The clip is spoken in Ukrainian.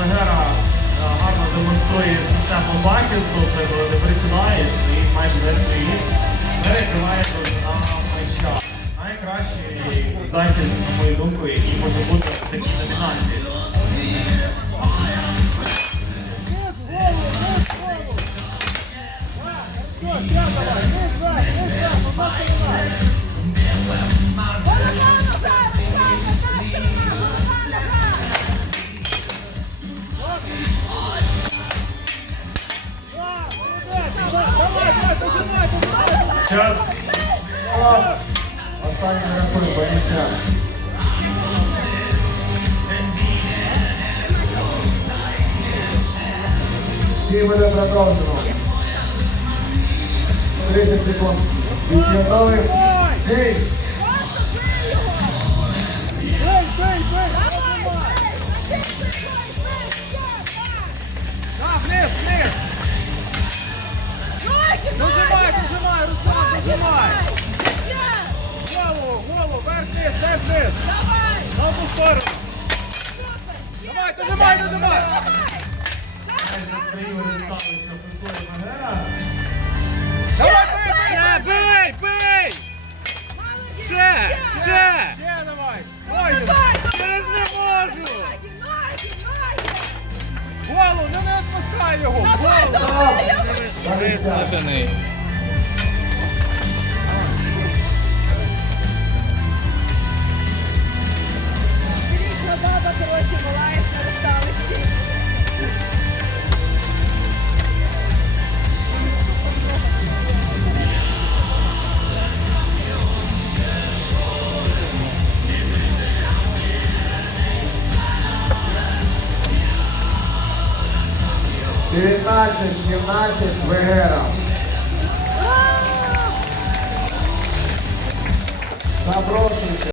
Вегера е, гарно демонструє систему захисту, це коли ти присідаєш і майже весь твій ріст перекриває на меча. Найкращий захист, на мою думку, який може бути в такій номінації. Час. Останній рахунок, Бонісян. І буде продовжено. 30 секунд. Бійці готові? Бій! Сторону! Давай, ставища прикує Вегера. Давай, бий, Ще бий, бий! Ще, ще! Ще давай! Через не можу! голову, не, не відпускай його! Голову! Виснажений. Imagine, imagine, we're here.